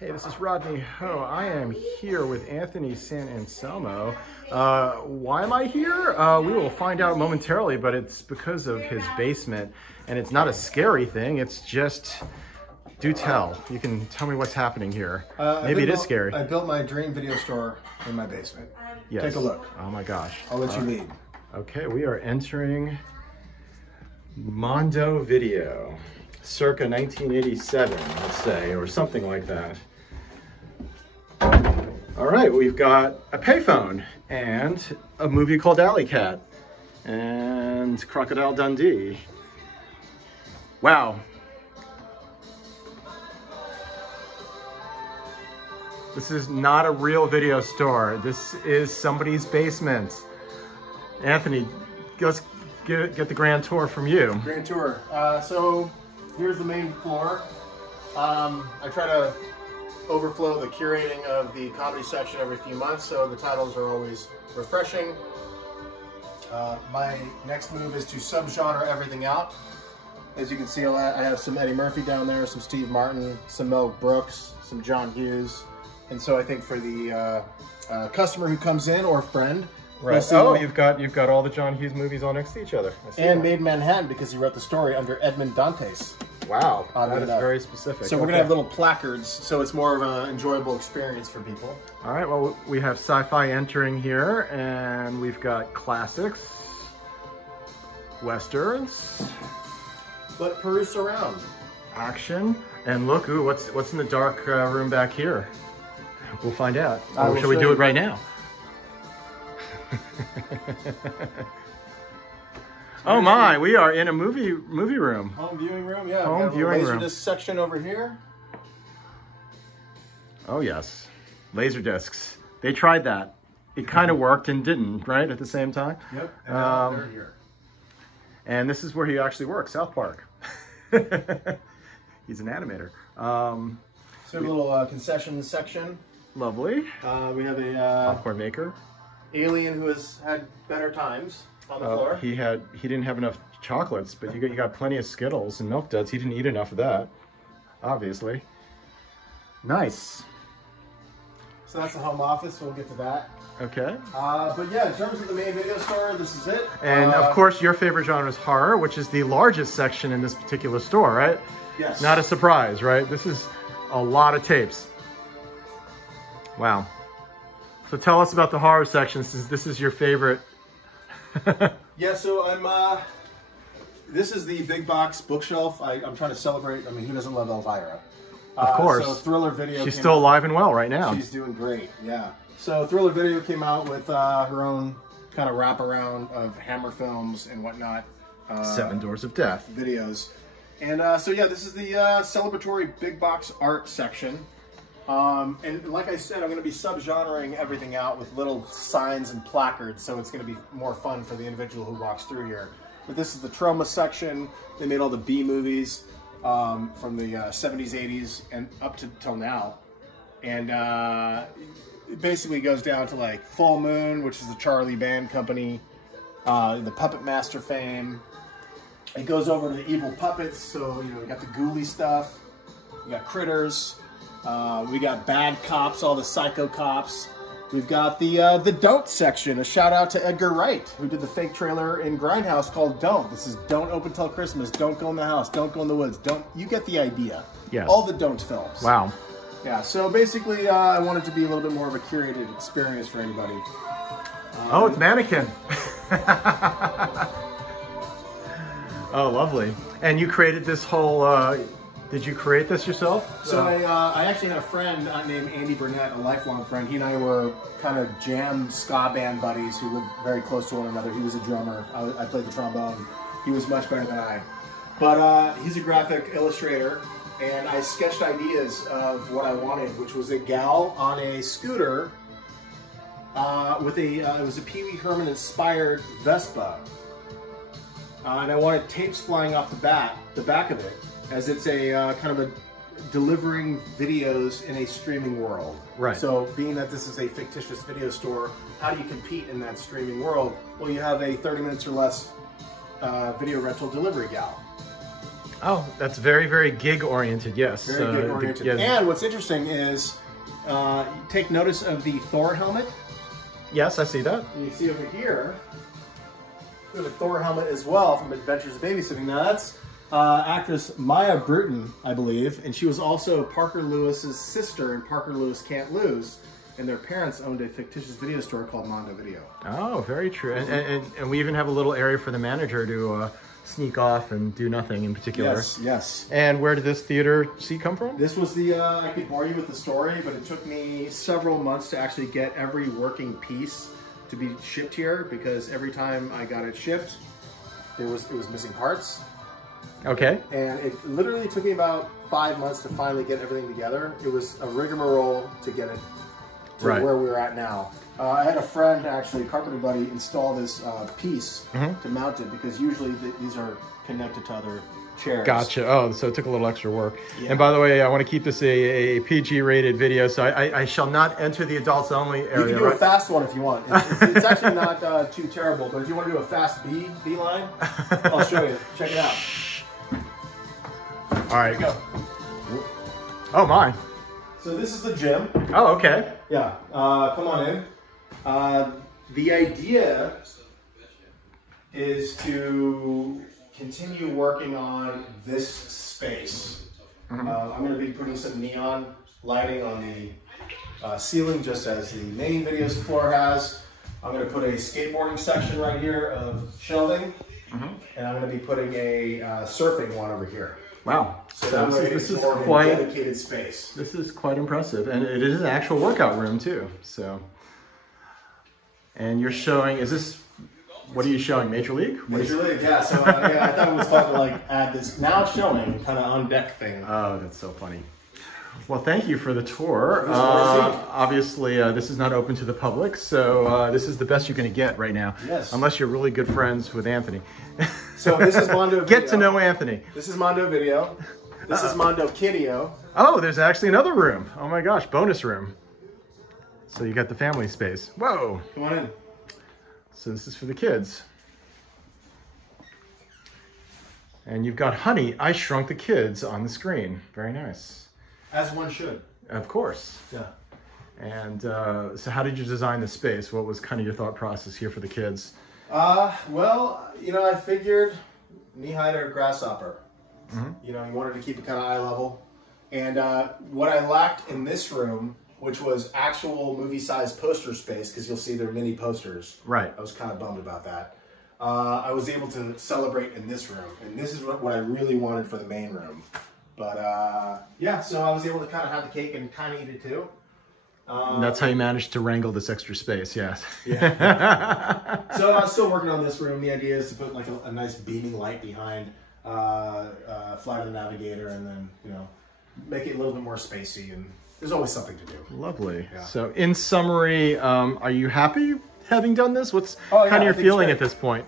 Hey, this is Rodney Ho. I am here with Anthony San Anselmo. Why am I here? We will find out momentarily, but it's because of his basement. And it's not a scary thing, it's just, do tell. You can tell me what's happening here. Maybe it is scary. I built my dream video store in my basement. Yes. Take a look. Oh my gosh. I'll let you lead. Okay, we are entering Mondo Video, circa 1987, let's say, or something like that. All right, we've got a payphone and a movie called Alley Cat and Crocodile Dundee. Wow. This is not a real video store. This is somebody's basement. Anthony, let's get the grand tour from you. Grand tour. So here's the main floor. I try to overflow the curating of the comedy section every few months, so the titles are always refreshing. My next move is to subgenre everything out. As you can see, I have some Eddie Murphy down there, some Steve Martin, some Mel Brooks, some John Hughes. And so I think for the customer who comes in or friend, right? Oh, you've got all the John Hughes movies all next to each other. And Made in Manhattan, because he wrote the story under Edmond Dantes. Wow, that is very specific. So we're gonna have little placards, so it's more of an enjoyable experience for people. All right, well, we have sci-fi entering here, and we've got classics, westerns, but peruse around, action, and look, ooh, what's in the dark room back here? We'll find out. Or shall we do it right now? Oh my, we are in a movie room. Home viewing room, yeah. Home viewing room. Laserdisc section over here. Oh yes, Laserdiscs. They tried that. It kind of worked and didn't, right, at the same time? Yep, and now they're here. And this is where he actually works, South Park. He's an animator. So a little concession section. Lovely. We have a popcorn maker. Alien who has had better times on the floor. He didn't have enough chocolates, but you got plenty of Skittles and Milk Duds. He didn't eat enough of that, obviously. Nice. So that's the home office, so we'll get to that. Okay. But yeah, in terms of the main video store, this is it. And of course, your favorite genre is horror, which is the largest section in this particular store, right? Yes. Not a surprise, right? This is a lot of tapes. Wow. So tell us about the horror section, since this is your favorite. Yeah, so this is the big box bookshelf. I'm trying to celebrate. I mean, who doesn't love Elvira? Of course. So Thriller Video. She's still alive and well right now. She's doing great, yeah. So Thriller Video came out with her own kind of wraparound of Hammer films and whatnot. Seven Doors of Death. Videos. And so yeah, this is the celebratory big box art section. And like I said, I'm going to be subgenreing everything out with little signs and placards, so it's going to be more fun for the individual who walks through here. But this is the trauma section. They made all the B movies from the 70s, 80s, and up to till now. And it basically goes down to like Full Moon, which is the Charlie Band Company, the Puppet Master fame. It goes over to the evil puppets, so you know we got the ghouly stuff, we got Critters. We got Bad Cops, all the Psycho Cops. We've got the Don't section. A shout out to Edgar Wright, who did the fake trailer in Grindhouse called Don't. This is Don't Open Till Christmas, Don't Go in the House, Don't Go in the Woods. Don't. You get the idea. Yes. All the Don't films. Wow. Yeah, so basically I wanted to be a little bit more of a curated experience for anybody. Oh, it's Mannequin. Oh, lovely. And you created this whole... Did you create this yourself? So I actually had a friend named Andy Burnett, a lifelong friend. He and I were kind of jam ska band buddies who lived very close to one another. He was a drummer. I played the trombone. He was much better than I. But he's a graphic illustrator, and I sketched ideas of what I wanted, which was a gal on a scooter with it was a Pee Wee Herman inspired Vespa. And I wanted tapes flying off the back of it, as it's a kind of a delivering videos in a streaming world. Right. So being that this is a fictitious video store, how do you compete in that streaming world? Well, you have a 30 minutes or less video rental delivery gal. Oh, that's very, very gig oriented. Yes. Very gig oriented. And what's interesting is, take notice of the Thor helmet. Yes, I see that. And you see over here, there's a Thor helmet as well from Adventures of Babysitting. Now that's actress Maya Bruton, I believe, and she was also Parker Lewis's sister in Parker Lewis Can't Lose, and their parents owned a fictitious video store called Mondo Video. Oh, very true. And we even have a little area for the manager to sneak off and do nothing in particular. Yes, yes. And where did this theater seat come from? This was the, I could bore you with the story, but it took me several months to actually get every working piece to be shipped here, because every time I got it shipped, it was missing parts. Okay. And it literally took me about 5 months to finally get everything together. It was a rigmarole to get it to where we're at now. I had a friend, actually, a carpenter buddy, install this piece to mount it, because usually these are connected to other chairs. Gotcha. Oh, so it took a little extra work. Yeah. And by the way, I want to keep this a PG rated video, so I shall not enter the adults only area. You can do a fast one if you want. It's actually not too terrible, but if you want to do a fast B line, I'll show you. Check it out. All right. Here we go. Oh my. So this is the gym. Oh, okay. Yeah. Come on in. The idea is to continue working on this space. I'm going to be putting some neon lighting on the ceiling, just as the main videos floor has. I'm going to put a skateboarding section right here of shelving, and I'm going to be putting a surfing one over here. Wow. So this is quite a dedicated space. This is quite impressive, and it is an actual workout room too. So, and you're showing, is this, what are you showing? Major League? Major League, yeah. So yeah, I thought it was fun to like add this now showing kind of on deck thing. Oh, that's so funny. Well, thank you for the tour. Obviously, this is not open to the public, so this is the best you're going to get right now. Yes. Unless you're really good friends with Anthony. So this is Mondo Video. Get to know Anthony. This is Mondo Video. This is Mondo Kiddio. Oh, there's actually another room. Oh my gosh, bonus room. So you got the family space. Whoa. Come on in. So this is for the kids. And you've got Honey, I Shrunk the Kids on the screen. Very nice. As one should. Of course. Yeah. And so how did you design the space? What was kind of your thought process here for the kids? Well, you know, I figured knee-high to grasshopper. You know, you wanted to keep it kind of eye level. And what I lacked in this room, which was actual movie-sized poster space, because you'll see they're mini posters. Right. I was kind of bummed about that. I was able to celebrate in this room. And this is what I really wanted for the main room. But yeah, so I was able to kind of have the cake and kind of eat it too. And that's how you managed to wrangle this extra space, yes. Yeah. So I'm still working on this room. The idea is to put like a nice beaming light behind Flight of the Navigator, and then, you know, make it a little bit more spacey, and there's always something to do. Lovely. Yeah. So in summary, are you happy having done this? What's kind of your feeling at this point?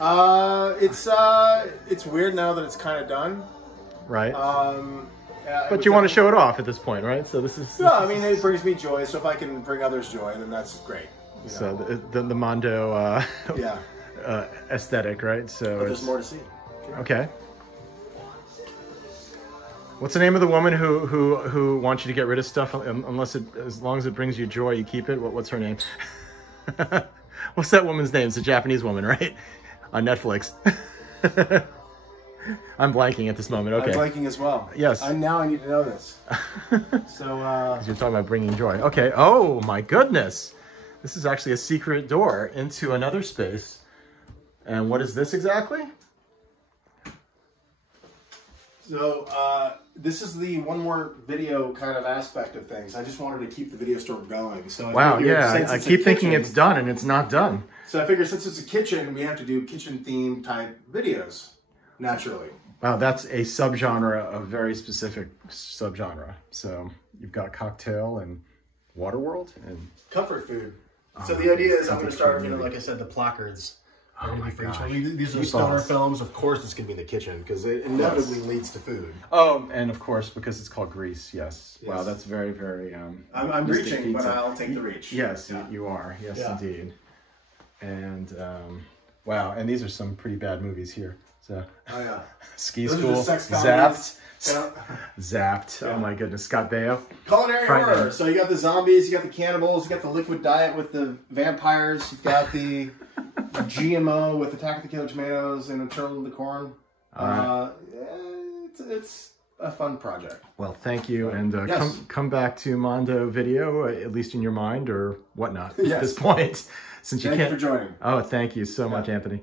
It's weird now that it's kind of done. Right. Yeah, but you want to show it off at this point, right? So this is... No, I mean, it brings me joy, so if I can bring others joy, then that's great. You know? So the Mondo yeah. Aesthetic, right? So but there's more to see. Okay. What's the name of the woman who wants you to get rid of stuff as long as it brings you joy, you keep it? What's her name? What's that woman's name? It's a Japanese woman, right? On Netflix. I'm blanking at this moment. Okay. I'm blanking as well. Yes. Now I need to know this. So you're talking about bringing joy. Okay. Oh my goodness. This is actually a secret door into another space. And what is this exactly? So this is the one more video kind of aspect of things. I just wanted to keep the video store going. So wow, yeah, I keep thinking it's done and it's not done. So I figure since it's a kitchen, we have to do kitchen theme type videos, naturally. Wow, that's a subgenre, a very specific subgenre. So you've got cocktail and Waterworld and comfort food. So the idea is I'm going to start, you know, like I said, the placards. Oh my gosh. These are stoner films. Of course, it's going to be in the kitchen because it inevitably leads to food. Oh, and of course, because it's called Grease. Yes. Wow, that's very, very. I'm reaching, but I'll take the reach. Yes, yeah. You are. Yes, indeed. And wow, and these are some pretty bad movies here. So, Oh yeah. Ski Those are School, the sex Zapped. Yeah. Zapped. Yeah. Oh my goodness, Scott Baio. Culinary Frightening. horror. So you got the zombies, you got the cannibals, you got the liquid diet with the vampires, you've got the GMO with Attack of the Killer Tomatoes and Eternal of the Corn. All It's a fun project. Well, thank you, and Yes. come back to Mondo Video, at least in your mind or whatnot at Yes. this point, since you Thank you can't. for joining. Oh, thank you so much, Anthony.